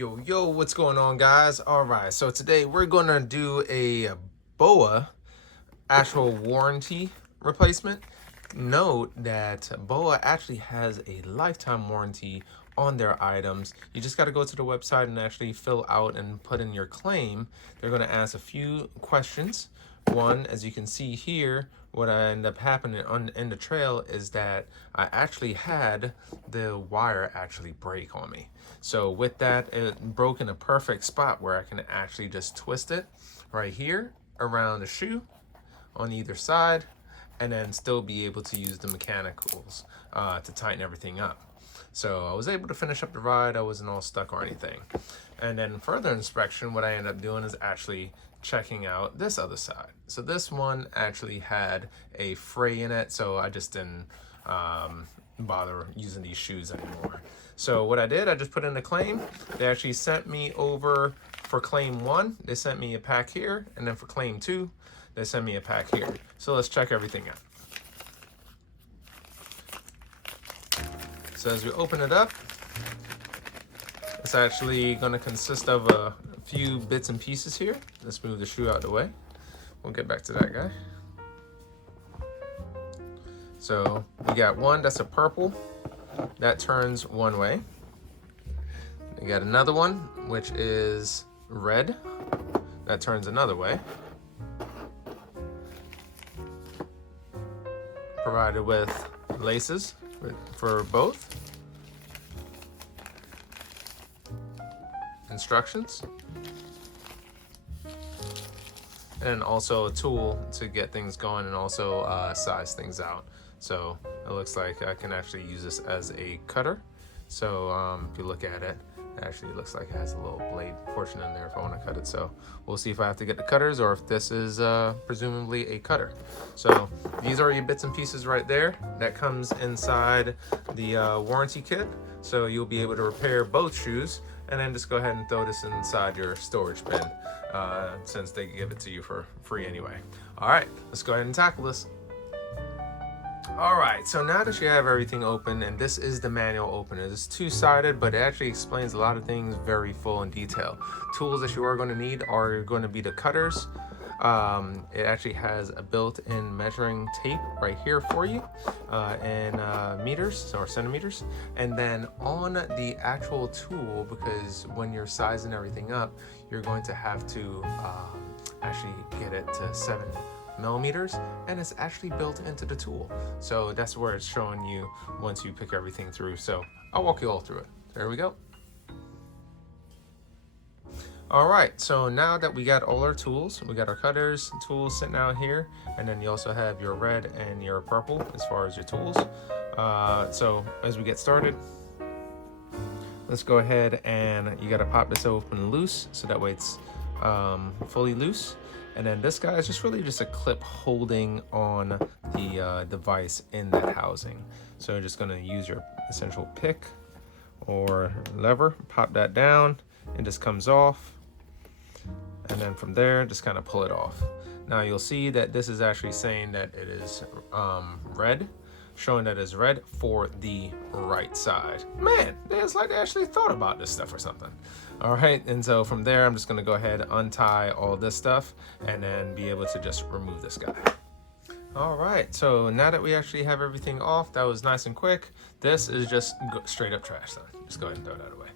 Yo, what's going on, guys? All right, so today we're gonna do a BOA actual warranty replacement. Note that BOA actually has a lifetime warranty on their items. You just got to go to the website and actually fill out and put in your claim. They're going to ask a few questions. One, as you can see here, what I end up happening in the trail is that I actually had the wire actually break on me. So with that, it broke in a perfect spot where I can actually just twist it right here around the shoe on either side, and then still be able to use the mechanicals to tighten everything up. So I was able to finish up the ride. I wasn't all stuck or anything. And then further inspection, what I ended up doing is actually checking out this other side. So this one actually had a fray in it, so I just didn't bother using these shoes anymore. So what I did, I just put in a claim. They actually sent me over for claim 1. They sent me a pack here, and then for claim 2, they sent me a pack here. So let's check everything out. So as we open it up, it's actually going to consist of a few bits and pieces here. Let's move the shoe out of the way. We'll get back to that guy. So we got one that's a purple. That turns one way. We got another one, which is red. That turns another way. Provided with laces for both. Instructions. And also a tool to get things going and also size things out. So it looks like I can actually use this as a cutter. So if you look at it, it actually looks like it has a little blade portion in there if I want to cut it. So we'll see if I have to get the cutters or if this is presumably a cutter. So these are your bits and pieces right there. That comes inside the warranty kit. So you'll be able to repair both shoes and then just go ahead and throw this inside your storage bin since they give it to you for free anyway. All right, let's go ahead and tackle this. All right, so now that you have everything open, and this is the manual opener. It's two-sided, but it actually explains a lot of things very full in detail. Tools that you are going to need are going to be the cutters. It actually has a built-in measuring tape right here for you in meters or centimeters. And then on the actual tool, because when you're sizing everything up, you're going to have to actually get it to 7 millimeters, and it's actually built into the tool. So that's where it's showing you once you pick everything through. So I'll walk you all through it. There we go. All right, so now that we got all our tools, we got our cutters, tools sitting out here, and then you also have your red and your purple as far as your tools. So as we get started, let's go ahead and you gotta pop this open loose, so that way it's fully loose. And then this guy is just really just a clip holding on the device in that housing. So you're just gonna use your essential pick or lever, pop that down, and just comes off. And then from there, just kind of pull it off. Now you'll see that this is actually saying that it is red, showing that it's red for the right side. Man, it's like they actually thought about this stuff or something. All right, and so from there, I'm just gonna go ahead, untie all this stuff, and then be able to just remove this guy. All right, so now that we actually have everything off, that was nice and quick. This is just straight up trash then. Just go ahead and throw that away.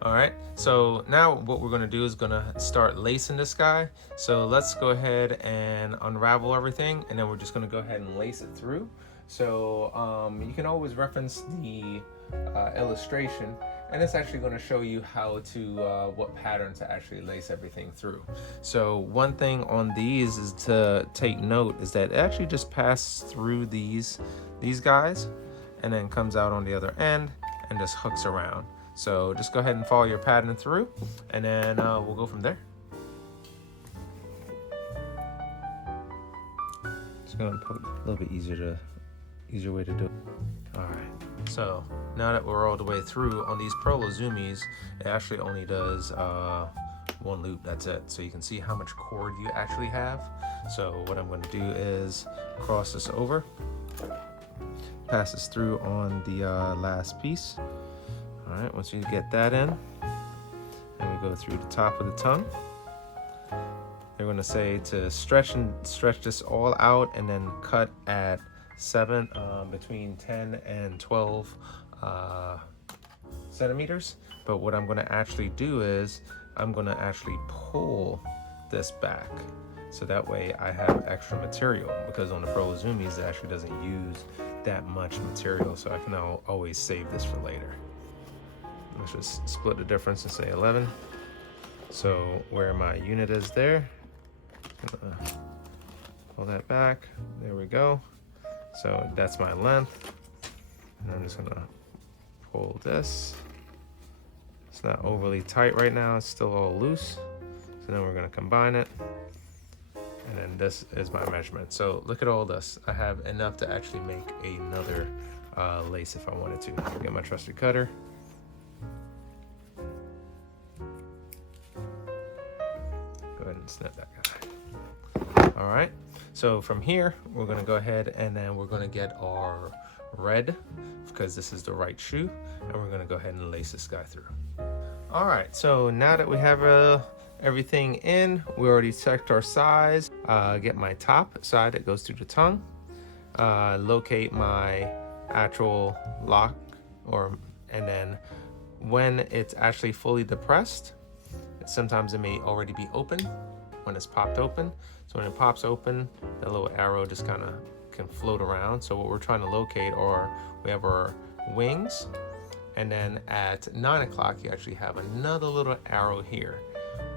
All right, so now what we're gonna do is gonna start lacing this guy. So let's go ahead and unravel everything, and then we're just gonna go ahead and lace it through. So you can always reference the illustration, and it's actually going to show you how to what pattern to actually lace everything through. So one thing on these is to take note is that it actually just passes through these guys and then comes out on the other end and just hooks around. So just go ahead and follow your pattern through, and then we'll go from there. Just going to put a little bit easier way to do it. All right, so now that we're all the way through on these Pearl Izumis, it actually only does one loop, that's it. So you can see how much cord you actually have. So what I'm going to do is cross this over, pass this through on the last piece. All right, once you get that in, go through the top of the tongue. They're going to say to stretch this all out and then cut at 7, between 10 and 12 centimeters. But what I'm going to actually do is I'm going to actually pull this back, so that way I have extra material, because on the Pearl Izumis it actually doesn't use that much material, so I can always save this for later. Let's just split the difference and say 11. So where my unit is there, pull that back. There we go. So that's my length. And I'm just gonna pull this. It's not overly tight right now. It's still all loose. So then we're gonna combine it. And then this is my measurement. So look at all this. I have enough to actually make another lace if I wanted to. Get my trusty cutter. Go ahead and snip that guy. All right, so from here, we're gonna go ahead and then we're gonna get our red, because this is the right shoe, and we're gonna go ahead and lace this guy through. All right, so now that we have everything in, we already checked our size. Get my top side that goes through the tongue. Locate my actual lock, and then when it's actually fully depressed, sometimes it may already be open when it's popped open. So when it pops open, the little arrow just kind of can float around. So what we're trying to locate we have our wings, and then at 9 o'clock, you actually have another little arrow here.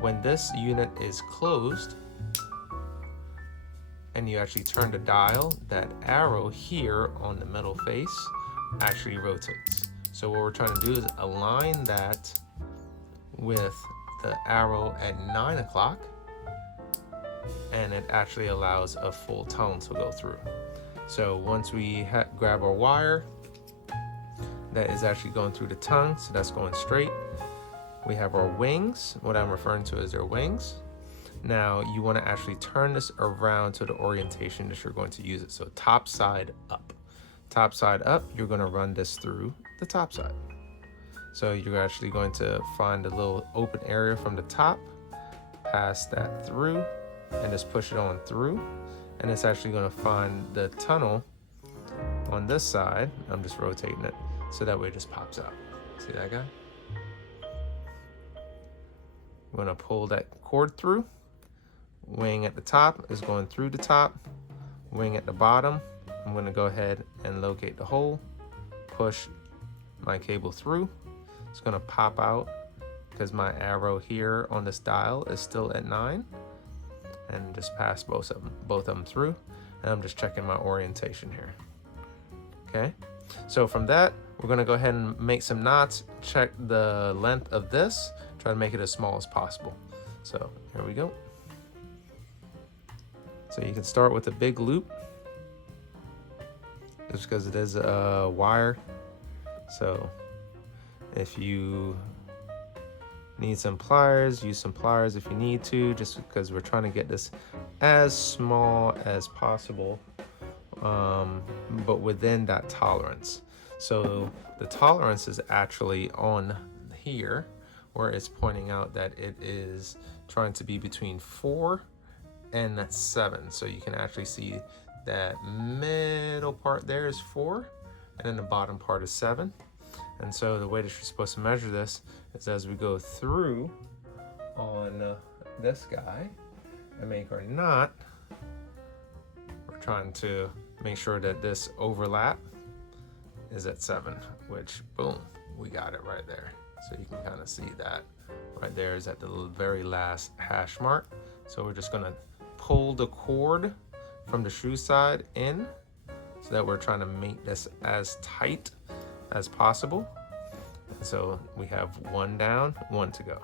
When this unit is closed and you actually turn the dial, that arrow here on the middle face actually rotates. So what we're trying to do is align that with the arrow at 9 o'clock, and it actually allows a full tone to go through. So once we grab our wire, that is actually going through the tongue, so that's going straight. We have our wings, what I'm referring to as their wings. Now you want to actually turn this around to the orientation that you're going to use it. So top side up. Top side up, you're going to run this through the top side. So you're actually going to find a little open area from the top, pass that through, and just push it on through. And it's actually going to find the tunnel on this side. I'm just rotating it so that way it just pops out. See that guy? I'm going to pull that cord through. Wing at the top is going through the top. Wing at the bottom, I'm going to go ahead and locate the hole, push my cable through. It's going to pop out because my arrow here on this dial is still at 9, and just pass both of them through. And I'm just checking my orientation here. Okay, so from that, we're going to go ahead and make some knots, check the length of this, try to make it as small as possible. So here we go. So you can start with a big loop, just because it is a wire. So if you need some pliers, use some pliers if you need to, just because we're trying to get this as small as possible, but within that tolerance. So the tolerance is actually on here, where it's pointing out that it is trying to be between 4 and 7. So you can actually see that middle part there is 4, and then the bottom part is 7. And so the way that you're supposed to measure this is as we go through on this guy and make our knot, we're trying to make sure that this overlap is at 7, which, boom, we got it right there. So you can kind of see that right there is at the very last hash mark. So we're just gonna pull the cord from the shoe side in, so that we're trying to make this as tight as possible. And so we have 1 down, 1 to go.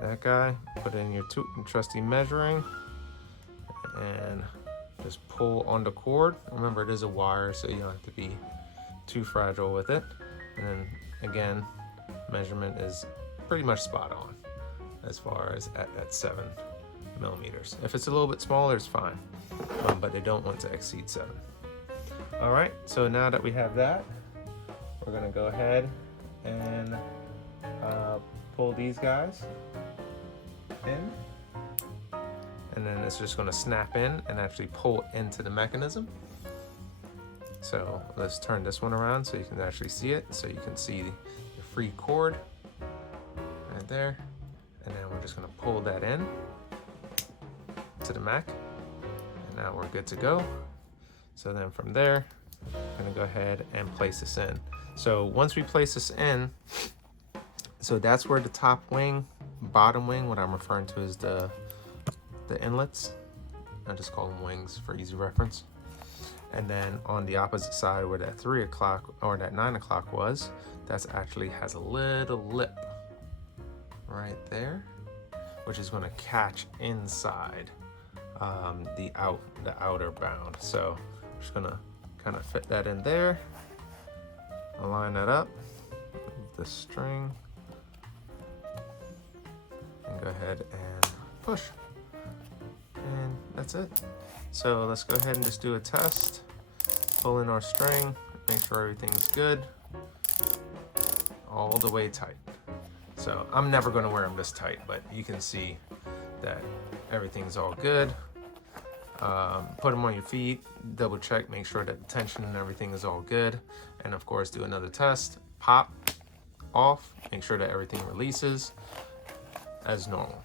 That guy, put in your trusty measuring, and just pull on the cord. Remember, it is a wire, so you don't have to be too fragile with it. And then again, measurement is pretty much spot on as far as at 7 millimeters. If it's a little bit smaller, it's fine, but they don't want to exceed 7. All right, so now that we have that, we're gonna go ahead and pull these guys in, and then it's just going to snap in and actually pull into the mechanism. So let's turn this one around so you can actually see it. So you can see the free cord right there, and then we're just going to pull that in to the mech, and now we're good to go. So then from there, I'm going to go ahead and place this in. So once we place this in, so that's where the top wing, bottom wing, what I'm referring to is the inlets. I just call them wings for easy reference. And then on the opposite side where that 3 o'clock or that 9 o'clock was, that's actually has a little lip right there, which is going to catch inside the outer bound. So I'm just going to kind of fit that in there, align that up with the string, and go ahead and push. And that's it. So let's go ahead and just do a test. Pull in our string, make sure everything's good, all the way tight. So I'm never going to wear them this tight, but you can see that everything's all good. Put them on your feet, double check, make sure that the tension and everything is all good. And of course, do another test. Pop, off, make sure that everything releases as normal.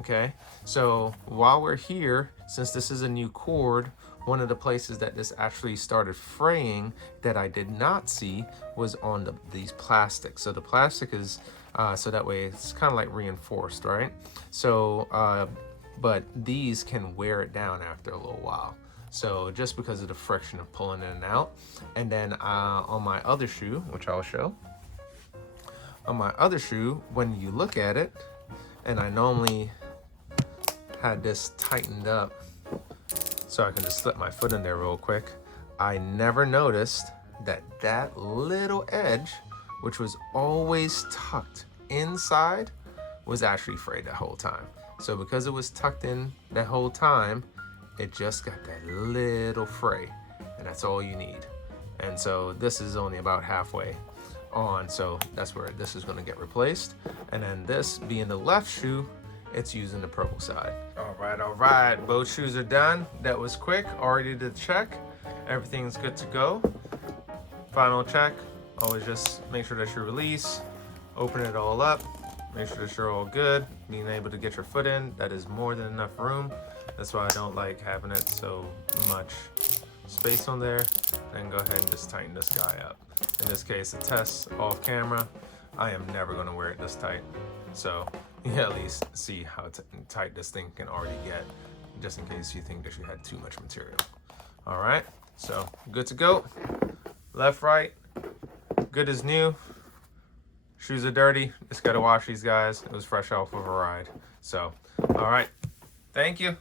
Okay, so while we're here, since this is a new cord, one of the places that this actually started fraying that I did not see was on these plastics. So the plastic is, so that way it's kind of like reinforced, right? So, but these can wear it down after a little while. So just because of the friction of pulling in and out. And then on my other shoe, which I'll show, on my other shoe, when you look at it, and I normally had this tightened up so I can just slip my foot in there real quick, I never noticed that that little edge, which was always tucked inside, was actually frayed the whole time. So because it was tucked in the whole time, it just got that little fray, and that's all you need. And so this is only about halfway on, so that's where this is going to get replaced. And then this being the left shoe, it's using the purple side. All right, both shoes are done. That was quick. Already did the check. Everything's good to go. Final check, always just make sure that you release, open it all up, make sure that you're all good. Being able to get your foot in, that is more than enough room. That's why I don't like having it so much space on there. Then go ahead and just tighten this guy up. In this case, a test off camera. I am never gonna wear it this tight. So you at least see how tight this thing can already get, just in case you think that you had too much material. All right, so good to go. Left, right, good as new. Shoes are dirty, just gotta wash these guys. It was fresh off of a ride. So, all right, thank you.